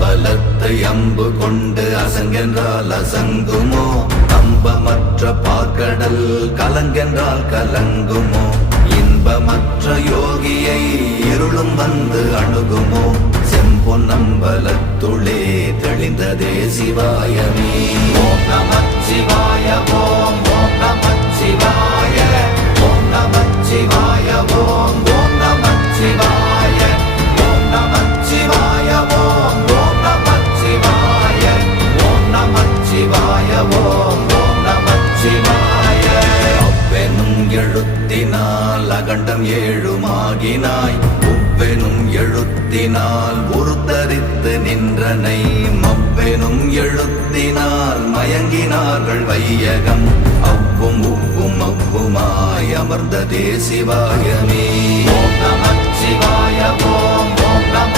அம்பலத்தை அம்பு கொண்டு அசங்கென்றால் அசங்குமோ? அம்பமற்ற பார்க்கடல் கலங்கென்றால் கலங்குமோ? இன்பமற்ற யோகியை இருளும் வந்து அணுகுமோ? செம்பொன்னம்பலத்துளே தெளிந்ததே சிவாயமே. ஓம் நமச்சிவாய ஓம் ஓம் நமச்சிவாய ஓம் நமச்சிவாய ஓம் ஓம் நமச்சிவாய ஓம் நமச்சிவாய ஓம் ஓம் நமச்சிவாய ஓம் நமச்சிவாய ஓம் ஓம் நமச்சிவாய. அவ்வெனும் எழுத்தினால் அகண்டம் ஏழுமாகினாய், உவ்வெனும் எழுத்தினால் உருத்தரித்து நின்றனை, மவ்வெனும் எழுத்தினால் மயங்கினார்கள் வையகம். அவ்வும் உவ்வும் அவ்வுமாய் அமர்ந்ததே சிவாயமே. ஓம் நமச்சிவாய ஓம் ஓம் நம